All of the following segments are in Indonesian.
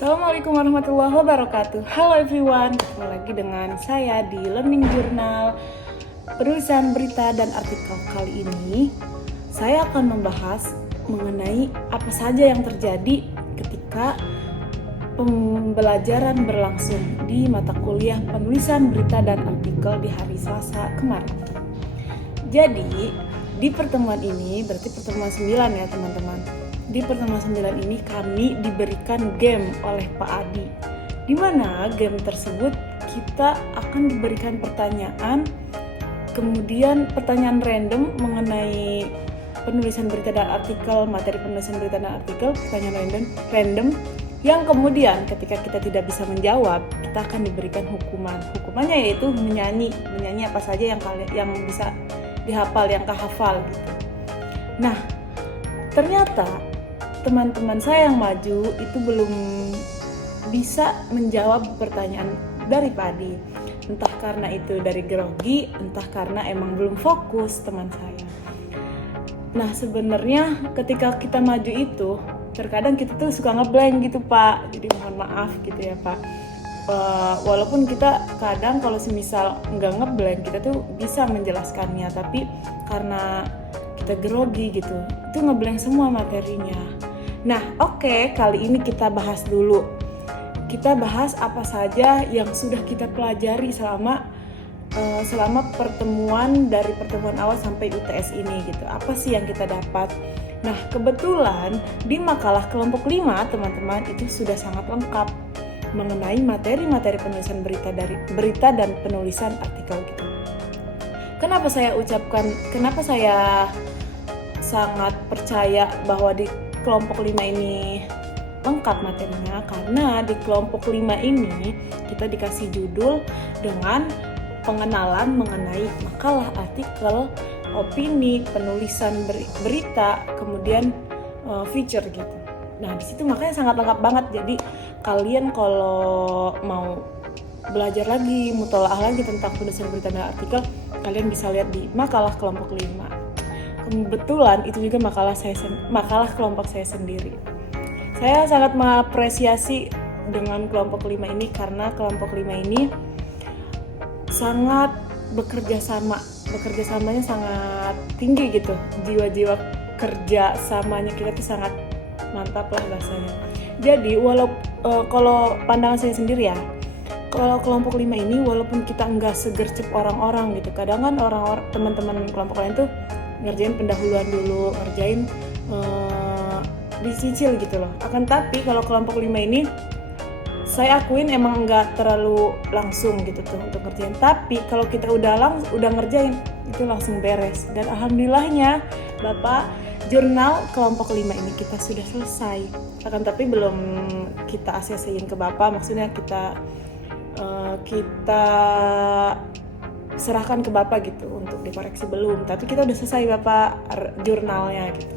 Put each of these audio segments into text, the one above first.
Assalamualaikum warahmatullahi wabarakatuh. Halo everyone, ketemu lagi dengan saya di Learning Journal penulisan berita dan artikel. Kali ini saya akan membahas mengenai apa saja yang terjadi ketika pembelajaran berlangsung di mata kuliah penulisan berita dan artikel di hari Selasa kemarin. Jadi di pertemuan ini, berarti pertemuan 9 ya teman-teman. Di pertemuan 9 ini kami diberikan game oleh Pak Adi, di mana game tersebut kita akan diberikan pertanyaan, kemudian pertanyaan random mengenai penulisan berita dan artikel, materi penulisan berita dan artikel, pertanyaan random yang kemudian ketika kita tidak bisa menjawab, kita akan diberikan hukuman. Hukumannya yaitu menyanyi apa saja yang bisa dihafal, yang kehafal gitu. Nah, ternyata teman-teman saya yang maju itu belum bisa menjawab pertanyaan dari Pak Adi. Entah karena itu dari grogi, entah karena emang belum fokus teman saya. Nah, sebenarnya ketika kita maju itu, terkadang kita tuh suka ngeblank gitu Pak. Jadi mohon maaf gitu ya Pak. Walaupun kita kadang kalau semisal nggak ngeblank, kita tuh bisa menjelaskannya, tapi karena kita grogi gitu, itu ngeblank semua materinya. Nah, oke, kali ini kita bahas dulu. Kita bahas apa saja yang sudah kita pelajari selama pertemuan dari pertemuan awal sampai UTS ini gitu. Apa sih yang kita dapat? Nah, kebetulan di makalah kelompok 5 teman-teman itu sudah sangat lengkap mengenai materi-materi penulisan berita dan penulisan artikel gitu. Kenapa saya sangat percaya bahwa di kelompok 5 ini lengkap materinya? Karena di kelompok 5 ini kita dikasih judul dengan pengenalan mengenai makalah, artikel, opini, penulisan berita, kemudian feature gitu. Nah, di situ makanya sangat lengkap banget. Jadi kalian kalau mau belajar lagi, mutolaah lagi tentang penulisan berita dan artikel, kalian bisa lihat di makalah kelompok 5. Kebetulan itu juga makalah kelompok saya sendiri. Saya sangat mengapresiasi dengan kelompok 5 ini karena kelompok 5 ini sangat bekerja samanya sangat tinggi gitu. Jiwa-jiwa kerja samanya kita tuh sangat mantap lah bahasanya. Jadi kalau pandangan saya sendiri ya, kalau kelompok 5 ini walaupun kita enggak segercep orang-orang gitu, kadang kan orang-orang teman-teman kelompok lain tuh ngerjain pendahuluan dulu, ngerjain dicicil gitu loh. Akan tapi kalau kelompok 5 ini saya akuin emang enggak terlalu langsung gitu tuh untuk ngerjain. Tapi kalau kita udah ngerjain itu langsung beres. Dan alhamdulillahnya Bapak, jurnal kelompok 5 ini kita sudah selesai. Akan tapi belum kita ACC-in ke Bapak, maksudnya kita serahkan ke Bapak gitu untuk dikoreksi belum. Tapi kita udah selesai Bapak jurnalnya gitu.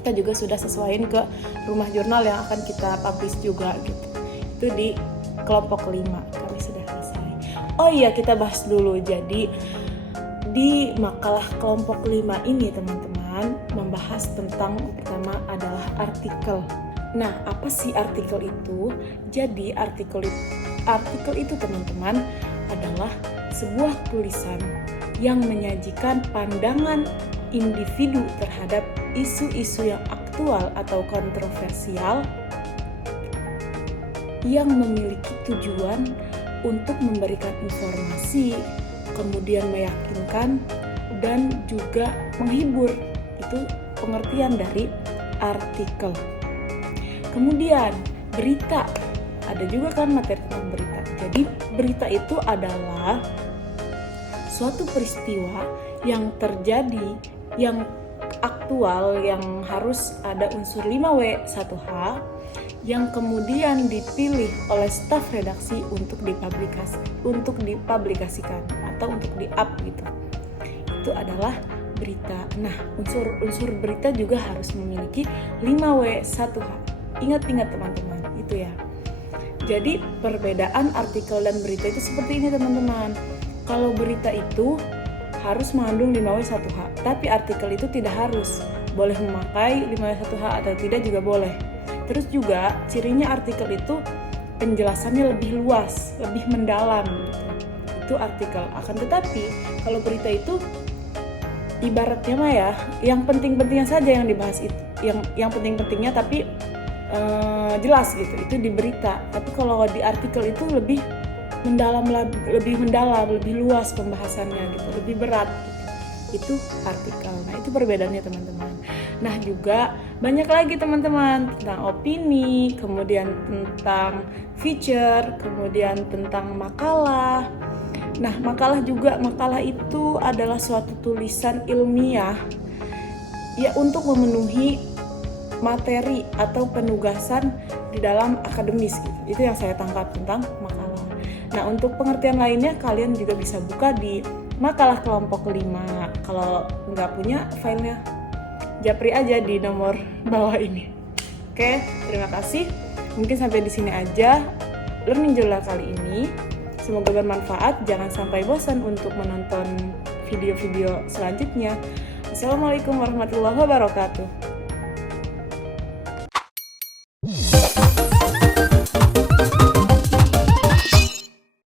Kita juga sudah sesuaiin ke rumah jurnal yang akan kita publish juga gitu. Itu di kelompok 5 kami sudah selesai. Oh iya, kita bahas dulu. Jadi di makalah kelompok 5 ini teman-teman membahas tentang pertama adalah artikel. Nah, apa sih artikel itu? Jadi artikel itu teman-teman adalah sebuah tulisan yang menyajikan pandangan individu terhadap isu-isu yang aktual atau kontroversial yang memiliki tujuan untuk memberikan informasi, kemudian meyakinkan, dan juga menghibur. Itu pengertian dari artikel. Kemudian berita, ada juga kan materi tentang berita. Jadi berita itu adalah suatu peristiwa yang terjadi, yang aktual, yang harus ada unsur 5W 1H, yang kemudian dipilih oleh staf redaksi untuk dipublikasikan atau untuk di-up gitu. Itu adalah berita. Nah, unsur berita juga harus memiliki 5W 1H. Ingat teman-teman, itu ya. Jadi perbedaan artikel dan berita itu seperti ini teman-teman. Kalau berita itu harus mengandung 5W 1H, tapi artikel itu tidak harus. Boleh memakai 5W 1H atau tidak juga boleh. Terus juga cirinya artikel itu penjelasannya lebih luas, lebih mendalam gitu. Itu artikel. Akan tetapi kalau berita itu ibaratnya mah ya, yang penting-pentingnya saja yang dibahas itu, yang penting-pentingnya tapi jelas gitu, itu di berita. Tapi kalau di artikel itu lebih mendalam, lebih luas pembahasannya gitu, lebih berat. Itu artikel. Nah, itu perbedaannya teman-teman. Nah, juga banyak lagi teman-teman tentang opini, kemudian tentang feature, kemudian tentang makalah. Nah, makalah itu adalah suatu tulisan ilmiah ya untuk memenuhi materi atau penugasan di dalam akademis gitu. Itu yang saya tangkap tentang makalah. Nah, untuk pengertian lainnya kalian juga bisa buka di makalah kelompok 5. Kalau nggak punya filenya, japri aja di nomor bawah ini. Oke, terima kasih. Mungkin sampai di sini aja Learning Journal kali ini. Semoga bermanfaat. Jangan sampai bosan untuk menonton video-video selanjutnya. Assalamualaikum warahmatullahi wabarakatuh.